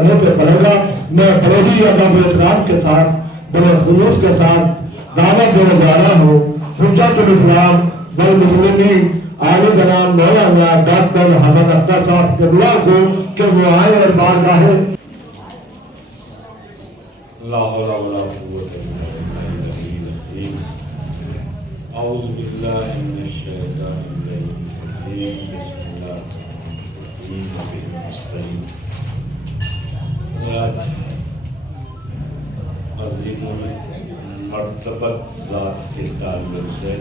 کندھے پہ پڑے گا. میں بڑے ہی ادب و احترام کے ساتھ بڑے خلوص کے ساتھ دعوت دینے جا رہا ہوں حجت الاسلام والمسلمین عالی جناب مولانا ڈاکٹر حسن اختر صاحب کے دعا کو کہ وہ آئے اور بارگاہ لا حول ولا قوة إلا بالله العظيم. أعوذ بالله من الشيطان الرجيم. بسم الله الرحمن الرحيم. عظیم المرتبت ذات کے تعلق سے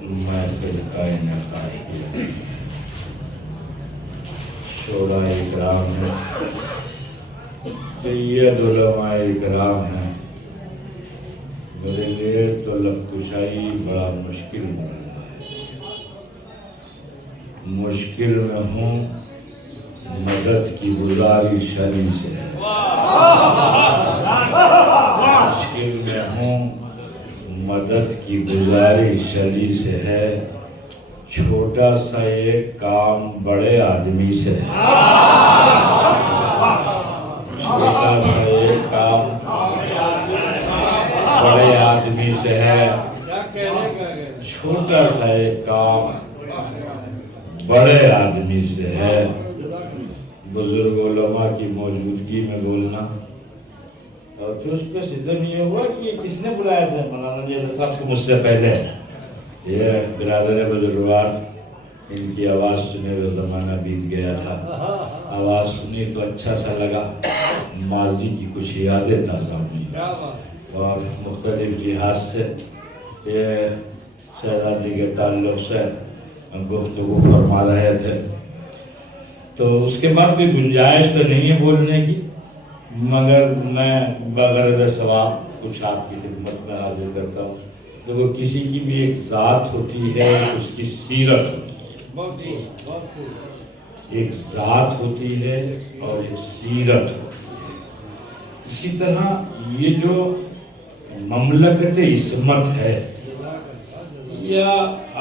محفل کا انعقاد کیا. شورا اکرام ہے، سید علماء اکرام ہیں. میرے لیے تو لب کشائی بڑا مشکل مرحلہ ہے. مشکل میں ہوں، مدد کی گزارش شریع سے ہے. مشکل میں ہوں، مدد کی گزارش شریع سے ہے. چھوٹا سا ایک کام بڑے آدمی سے ہے. چھوٹا سا ایک کام بڑے آدمی سے ہے. چھوٹا سا ایک کام بڑے آدمی سے ہے. بزرگ علماء کی موجودگی میں بولنا. اور پھر اس پہ ستم یہ ہوا کہ یہ کس نے بلایا تھا مولانا جیسا صاحب کو مجھ سے پہلے. یہ برادر بزرگوار، ان کی آواز سنے وہ زمانہ بیت گیا تھا. آواز سنی تو اچھا سا لگا. ماضی کی کچھ یادیں تازہ ہوئی اور مختلف لحاظ سے یہ شہزادی کے تعلق سے گفتگو فرما رہے تھے. تو اس کے بعد کوئی گنجائش تو نہیں ہے بولنے کی، مگر میں بغرض ثواب کچھ آپ کی خدمت میں حاضر کرتا ہوں. دیکھو، کسی کی بھی ایک ذات ہوتی ہے، اس کی سیرت ہوتی ہے. ایک ذات ہوتی ہے اور ایک سیرت ہوتی ہے. اسی طرح یہ جو مملکت عصمت ہے یا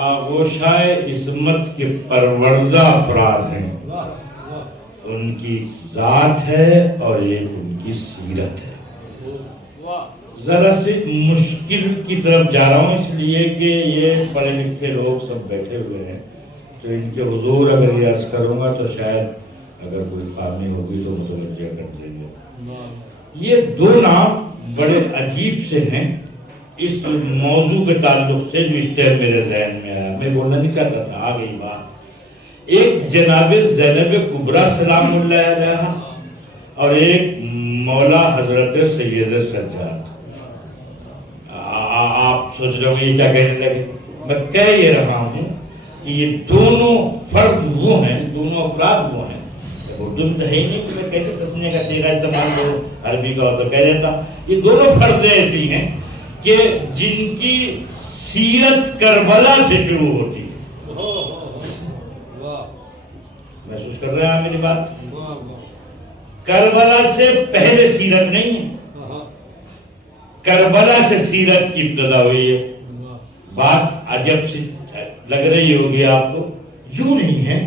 آغوشائے عصمت کے پروردہ افراد ہیں، ان کی ذات ہے اور ایک ان کی سیرت ہے. ذرا سی مشکل کی طرف جا رہا ہوں اس لیے کہ یہ پڑھے لکھے لوگ سب بیٹھے ہوئے ہیں، تو ان کے حضور اگر یہ عرض کروں گا تو شاید اگر کوئی خامی ہوگی تو متوجہ کر دیں گے. یہ دو نام بڑے عجیب سے ہیں اس موضوع کے تعلق سے جو اس ٹائم میرے ذہن میں آیا. میں بولنا نہیں چاہتا تھا، آ گئی بات. ایک جناب زینب کبریٰ سلام اللہ علیہا اور ایک مولا حضرت سید سجاد. آپ سوچ رہے ہو یہ کیا کہنے لگے. میں کہہ یہ رہا ہوں کہ یہ دونوں فرد وہ ہیں، دونوں افراد وہ ہیں. اردو میں تو ہے ہی نہیں کہ میں کیسے تسنیہ کا صیغہ استعمال کروں، عربی کا تو کہہ دیتا. یہ دونوں فرد ایسی ہیں کہ جن کی سیرت کربلا سے شروع ہوتی ہے. محسوس کر رہے ہیں میری بات؟ کربلا سے پہلے سیرت نہیں ہے، کربلا سے سیرت کی ابتدا ہوئی ہے. بات عجب سی لگ رہی ہوگی آپ کو. یوں نہیں ہے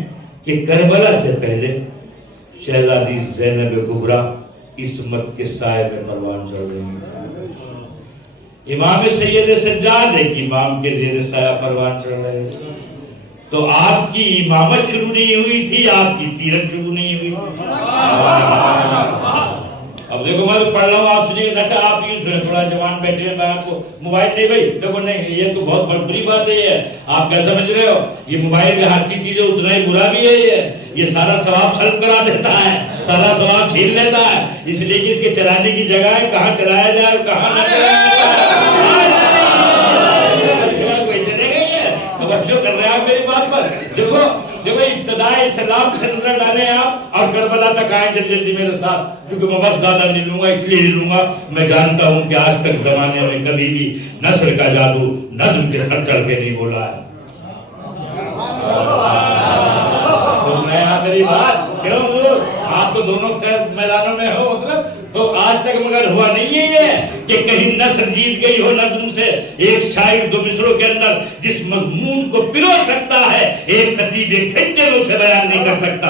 کہ کربلا سے پہلے شہزادی زینب کبریٰ عصمت کے سائے میں پروان چڑھ رہی ہیں. امام سید سجاد ایک امام کے زیر سایہ پروان چڑھ رہے ہیں. تو آپ کی امامت شروع نہیں ہوئی تھی، آپ کی سیرت شروع نہیں ہوئی تھی. اب دیکھو میں تو پڑھ رہا ہوں، آپ سنیے. اچھا آپ یوں سنیں، تھوڑا جوان بیٹھے ہیں، میں آپ کو موبائل نہیں بھائی دیکھو نہیں، یہ تو بہت بڑی بات ہے. یہ آپ کیا سمجھ رہے ہو؟ یہ موبائل کا ہر چیز اتنا ہی برا بھی ہے. یہ سارا ثواب سلب کرا دیتا ہے، سارا ثواب چھین لیتا ہے. اس لیے کہ اس کے چلانے کی جگہ ہے، کہاں چلایا جائے اور کہاں نہ چلایا جائے. توجہ کر رہے ہیں آپ میری بات پر؟ دیکھو ابتدائی اسلام سے نظر ڈالیں آپ اور کربلا تک آئیں جلدی میرے ساتھ، کیونکہ میں بس زیادہ نہیں لوں گا. اس لیے نہیں لوں گا، میں جانتا ہوں کہ آج تک زمانے میں کبھی بھی نثر کا جادو نظم کے سر چڑھ کے نہیں بولا ہے. میری بات کیوں آپ تو دونوں میدانوں میں ہو، مطلب تو آج تک مگر ہوا نہیں ہے یہ کہ کہیں نثر جیت گئی ہو نظم سے. ایک شاعر دو مصروں کے اندر جس مضمون کو پرو سکتا ہے، ایک خطیب ایک گھنٹے میں اسے بیان نہیں کر سکتا.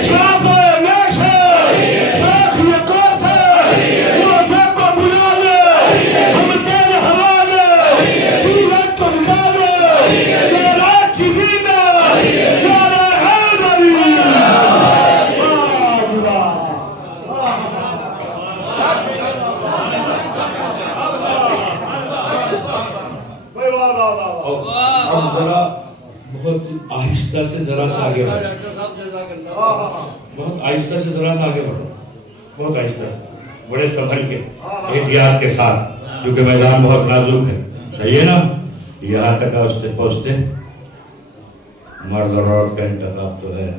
Yeah. آہستہ سے ذرا سا آگے بڑھو، بہت آہستہ سے، بڑے سنبھل کے، احتیاط کے ساتھ، کیونکہ میدان بہت نازک ہے، صحیح ہے نا؟ یہاں تک پہنچتے مرد اور عورت کا انتخاب تو ہے،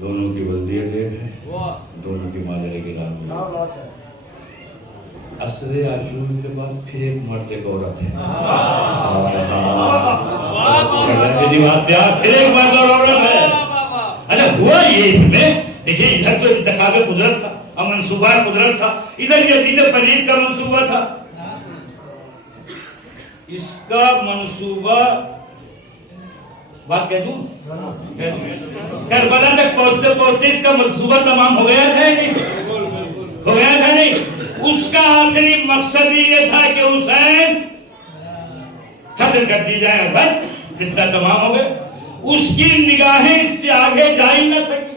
دونوں کی بلدیت ایک ہے، دونوں کی ماجرے کی رام ہے۔ عصر عاشور کے بعد پھر ایک مرد ایک عورت ہے، پھر ایک مرد اور عورت ہے۔ اچھا ہوا یہ اس میں، دیکھیں ادھر تو انتخاب قدرت تھا اور منصوبہ قدرت تھا، ادھر یزید پلید کا منصوبہ تھا۔ اس کا منصوبہ بات کہہ دوں، کربلا تک پہنچتے پہنچتے اس کا منصوبہ تمام ہو گیا تھا نہیں؟ ہو گیا تھا نہیں؟ اس کا آخری مقصد یہ تھا کہ حسین ختم کر دی جائے، بس قصہ تمام ہو گیا۔ اس کی نگاہیں اس سے آگے جا ہی نہ سکی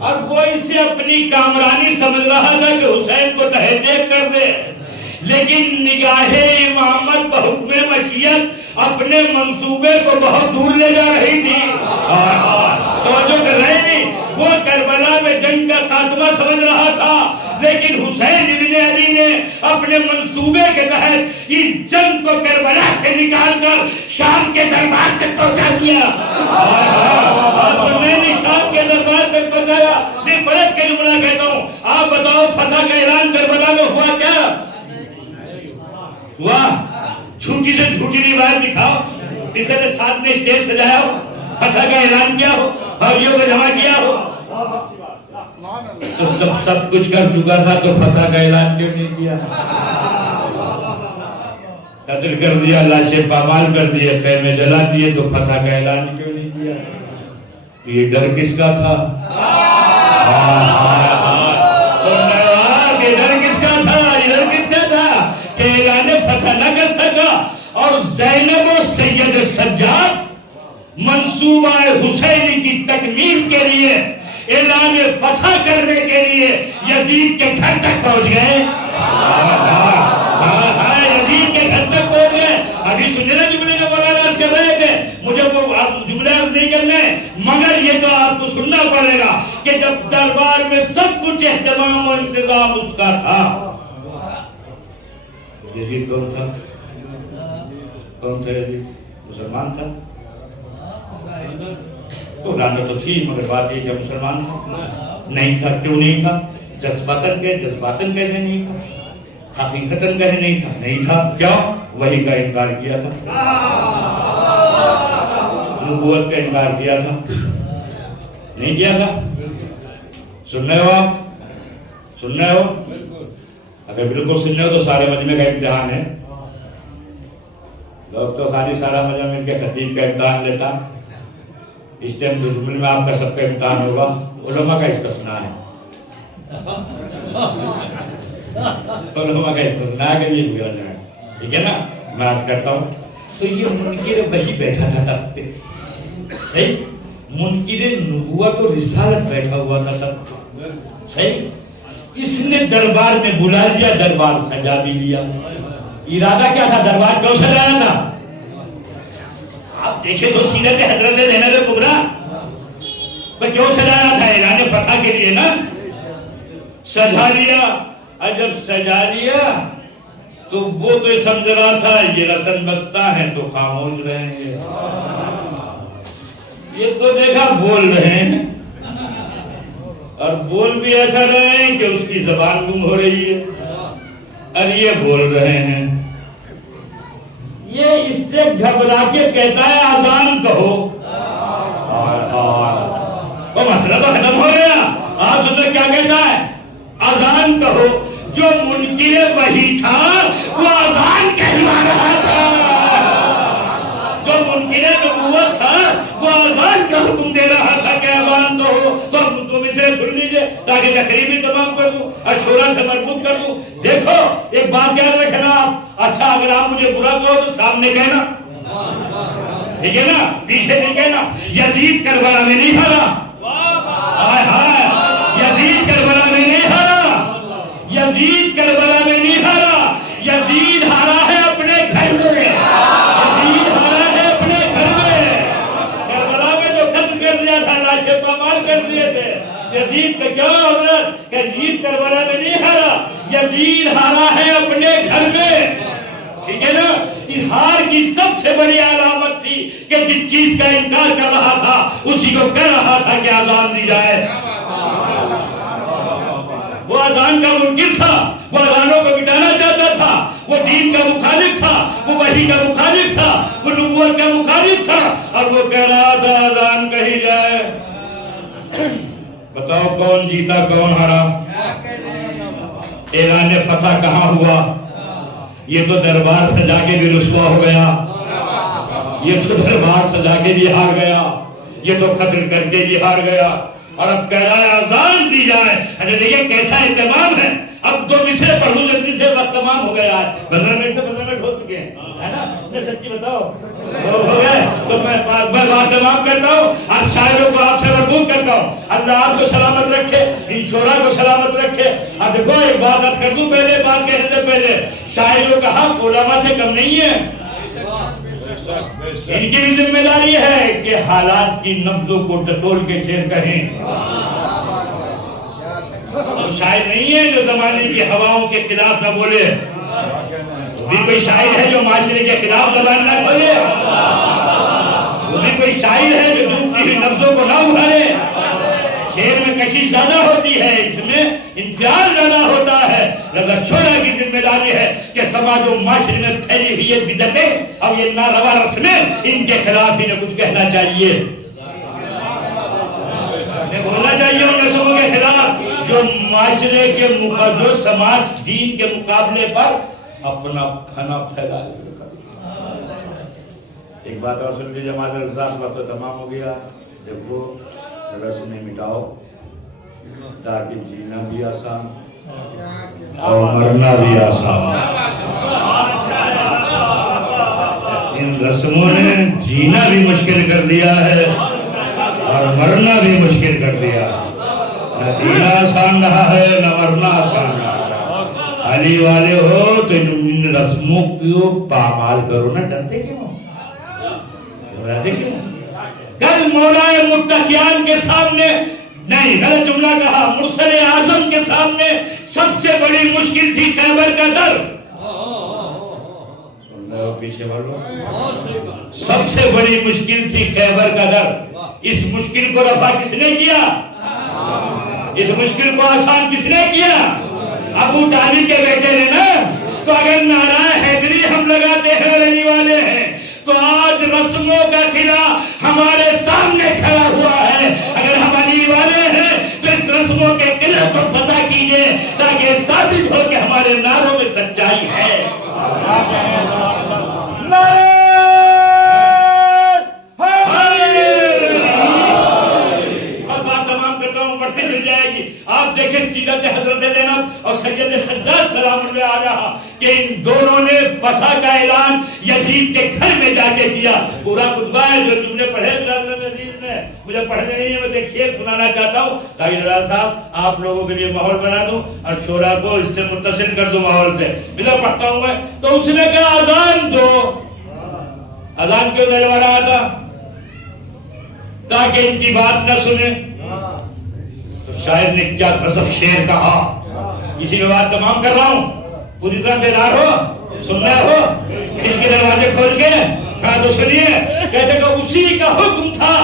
اور وہ اسے اپنی کامرانی سمجھ رہا تھا کہ حسین کو تحقیق کر دے، لیکن نگاہ امامت بحکم مشیت اپنے منصوبے کو بہت دور لے جا رہی تھی۔ توجہ کر رہے نہیں؟ وہ کربلا میں جنگ کا خاتمہ سمجھ رہا تھا، لیکن حسین ابن علی نے اپنے منصوبے کے تحت اس جنگ کو کربلا سے نکال کر شام کے دربار تک پہنچا دیا۔ میں نے شام کے دربار تک پہنچایا۔ میں پلٹ کے جملہ کہتا ہوں، آپ بتاؤ فتح کا اعلان کربلا میں ہوا کیا ہوا؟ جھوٹی سے جھوٹی روایت دکھاؤ، تیسرے ساتھ نے اسٹیج سجایا ہو، فتح کا اعلان کیا ہو، فوجیوں کو جمع کیا ہو، تو سب کچھ کر چکا تھا تو فتح کا اعلان کیوں نہیں کیا؟ قتل کر دیا، لاشیں پامال کر دیے، خیمے جلا دیے، تو فتح کا اعلان کیوں نہیں کیا؟ یہ ڈر کس کا تھا؟ یہ ڈر کس کا تھا؟ یہ ڈر کس کا تھا کہ اعلان فتح نہ کر سکا، اور زینب و سید سجاد منصوبہ حسینی کی تکمیل کے لیے، اعلان فتح کرنے کے لیے یزید کے گھر تک پہنچ گئے۔ یزید کے گھر تک پہنچ گئے۔ ابھی سننے نا جملے جو مولانا عرض کر رہے تھے، مجھے وہ جملے عرض نہیں کرنے، مگر یہ تو آپ کو سننا پڑے گا کہ جب دربار میں سب کچھ اہتمام و انتظام اس کا تھا، یزید کون تھا؟ کون تھا یزید؟ مسلمان تھا؟ تو لعنت تو تھی، مگر بات یہ کہ مسلمان تھا نہیں تھا۔ کیوں نہیں تھا؟ جذباتاً کہنے نہیں تھا، حقیقتاً کہنے نہیں تھا۔ کیوں؟ وحی کا انکار کیا تھا، نبوت کا انکار کیا تھا، نہیں کیا تھا؟ سن رہے ہو آپ؟ سن رہے ہو؟ اگر بالکل سن رہے ہو تو سارے مجمع کا امتحان ہے۔ لوگ تو خالی سارا مجمع مل کے خطیب کا امتحان لیتا، اس ٹائم دشمن میں آپ کا سب کا امتحان ہوگا، علماء کا استثناء ہے۔ علماء کا استثناء ہے کہ یہ بگڑ جائے، ٹھیک ہے نا؟ میں عرض کرتا ہوں، تو یہ منکر وحی بیٹھا تھا تخت پہ، صحیح؟ منکر نبوت و رسالت بیٹھا ہوا تھا تخت پہ، صحیح؟ اس نے دربار میں بلا لیا، دربار سجا بھی لیا۔ ارادہ کیا تھا؟ دربار کیوں سجانا تھا؟ آپ دیکھیں تو سیرت حضرت زینب کبریٰ پر کیوں سجانا تھا؟ اعلان فتح کے لیے نا، سجا لیا۔ اور جب سجا لیا تو وہ تو سمجھ رہا تھا یہ رسن بستہ ہے تو خاموش رہیں گے، یہ تو دیکھا بول رہے ہیں، اور بول بھی ایسا رہے ہیں کہ اس کی زبان گم ہو رہی ہے، اور یہ بول رہے ہیں۔ یہ اس سے گھبرا کے کہتا ہے اذان کہو، تو مسئلہ تو ختم ہو گیا۔ آپ سنو کیا کہتا ہے؟ اذان کہو۔ جو منکر وحی تھا وہ اذان کہلوا رہا تھا، جو منکر نبوت تھا وہ اذان کا حکم دے رہا تھا کہ اذان کہو۔ تو تم اسے سن لیجئے تاکہ تقریبی تمام کر دوں اور شورا سے مربوط کر دوں۔ دیکھو ایک بات یاد رکھنا آپ، اچھا اگر آپ مجھے برا کہو تو سامنے کہنا، ٹھیک ہے نا؟ پیچھے نہیں کہنا۔ یزید کربلا میں نہیں ہارا، یزید کربلا میں نہیں ہارا، یزید کربلا میں نہیں ہارا، یزید ہارا ہے اپنے گھر میں، یزید ہارا ہے اپنے گھر میں۔ کربلا میں جو ختم کر دیا تھا، لاشیں پامال کر دیے تھے یزید کا کیا حضرت کہ یزید کربلا میں نہیں ہارا، یزید ہارا ہے اپنے گھر میں، ٹھیک ہے نا؟ اس ہار کی سب سے بڑی علامت تھی کہ جس چیز کا انکار کر رہا تھا اسی کو کہہ رہا تھا کہ اذان دی جائے۔ وہ اذان کا منکر تھا، وہ اذانوں کو مٹانا چاہتا تھا، وہ دین کا مخالف تھا، وہ وحی کا مخالف تھا، وہ نبوت کا مخالف تھا، اور وہ کہہ رہا تھا اذان کہی جائے۔ بتاؤ کون جیتا کون ہارا؟ اعلان فتح کہاں ہوا؟ یہ تو دربار سجا کے بھی رسوا ہو گیا، یہ تو دربار سجا کے بھی ہار گیا، یہ تو قتل کر کے بھی ہار گیا، اور اب کہہ رہا ہے اذان دی جائے۔ اچھا دیکھیں کیسا اہتمام ہے۔ اب دو مصرے پڑھ لوں جلدی سے، وقت تمام ہو گیا ہے، 15 منٹ سے 15 منٹ ہو چکے ہیں، ہے نا؟ میں سچی بتاؤ ہو گئے تو میں بات تمام کرتا ہوں، اور شاعروں کو آپ سے مربوط کرتا ہوں۔ اللہ آپ کو سلامت رکھے، ان شعراء کو سلامت رکھے۔ اب دیکھو ایک بات عرض کر دوں پہلے، بات کہنے سے پہلے، شاعروں کا حق علماء سے کم نہیں ہے۔ ان کی بھی ذمہ داری ہے کہ حالات کی نبضوں کو ٹٹول کے شعر کہیں۔ وہ شاعر نہیں ہے جو زمانے کی ہواؤں کے خلاف نہ بولے، وہ بھی کوئی شاعر ہے جو معاشرے کے خلاف زبان نہ کھولے، وہ بھی کوئی شاعر ہے جو ڈوبتی ہوئی نبضوں کو نہ ابھارے۔ شعر میں کشش زیادہ ہوتی ہے، اس میں انفعال زیادہ ہوتا ہے، لہذا شعراء کی ذمہ داری ہے کہ سماج و معاشرے میں پھیلی ہوئی یہ بدعتیں اور یہ ناروا رسمیں، ان کے خلاف انہیں کچھ کہنا چاہیے، انہیں بولنا چاہیے ان رسموں کے خلاف جو معاشرے کے جو سماج دین کے مقابلے پر اپنا کھانا پھیلا۔ ایک بات اور سن لیجیے جماعت الرزاق، وقت تو تمام ہو گیا۔ دیکھو رسمیں مٹاؤ تاکہ جینا بھی آسان اور مرنا بھی آسان۔ ان رسموں نے جینا بھی مشکل کر دیا ہے اور مرنا بھی مشکل کر دیا۔ نہ جینا آسان رہا ہے نہ مرنا آسان رہا ہے۔ علی والے ہو تو ان رسموں کو پامال کرو، نہ ڈرتے کیوں؟ ڈرتے کیوں؟ کل مولا متقیان کے سامنے، نہیں غلط جملہ کہا، مرسل اعظم کے سامنے سب سے بڑی مشکل تھی خیبر کا در۔ سن رہے ہو پیچھے بڑھو؟ سب سے بڑی مشکل تھی خیبر کا در۔ اس مشکل کو رفع کس نے کیا؟ اس مشکل کو آسان کس نے کیا؟ ابو طالب کے بیٹے نے نا۔ تو اگر نعرہ حیدری ہم لگاتے ہیں اور علی والے ہیں تو آج رسموں کا قلعہ ہمارے سامنے کھڑا ہوا ہے۔ اگر ہم علی والے ہیں تو اس رسموں کے قلعے کو فتح کیجئے تاکہ ثابت ہو کہ ہمارے نعروں میں سچائی ہے۔ اور بات تمام کرتا ہوں، بڑھتی مل جائے گی۔ آپ دیکھیں سیرت حضرت زینب اور سید سجاد سلام اللہ علیہ کہ ان دونوں نے فتح کا اعلان یزید کے گھر میں جا کے کیا۔ پورا خطبہ ہے جو تم نے پڑھے عزیز نے، مجھے پڑھنے نہیں ہے، میں ایک شعر سنانا چاہتا ہوں تاکہ جلال صاحب آپ لوگوں کے لیے ماحول بنا دوں اور شعراء کو اس سے متصل کر دوں ماحول سے۔ ملا پڑھتا ہوں میں تو اس نے کہا اذان دو۔ اذان کیوں دلوا رہا تھا؟ تاکہ ان کی بات نہ سنے۔ تو شاعر نے کیا غضب شعر کہا، اسی میں بات تمام کر رہا ہوں، پوری طرح بیدار ہو، سننا ہو، اس کے دروازے کھول کے کہا تو سنیے۔ کہتے کہ اسی کا حکم تھا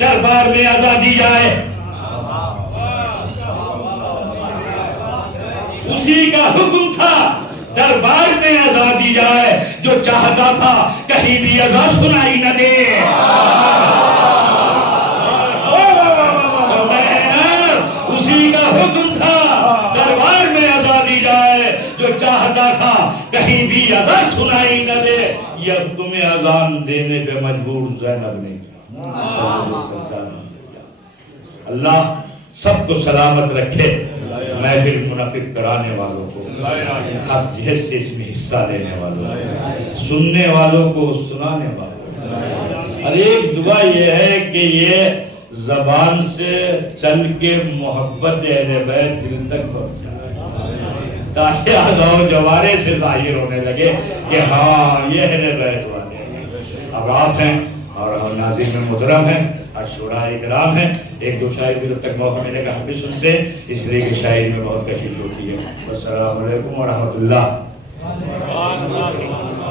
دربار میں اذان دی جائے، اسی کا حکم تھا دربار میں اذان دی جائے، جو چاہتا تھا کہیں بھی اذان سنائی نہ دے۔ اسی کا حکم تھا دربار میں اذان دی جائے، جو چاہتا تھا کہیں بھی اذان سنائی نہ دے۔ یہ تمہیں اذان دینے پہ مجبور زینب نے کیا۔ اللہ سب کو سلامت رکھے، محفل منعقد کرانے والوں کو، ہر جہت سے اس میں حصہ لینے والوں، سننے والوں کو، سنانے والوں کو۔ اور ایک دعا یہ ہے کہ یہ زبان سے چل کے محبت اہل بیت دل تک پہنچ جائے، تاکہ اعضاء و جوارے سے ظاہر ہونے لگے کہ ہاں یہ اہل بیت والے ہیں۔ اب آپ ہیں، اور ہم ناظرین میں محترم ہیں اور شعراء اکرام ہیں، ایک دو شاعری جب تک موقع ملے گا ہم بھی سنتے ہیں، اس لیے کہ شاعری میں بہت کشش ہوتی ہے۔ السلام علیکم ورحمۃ اللہ۔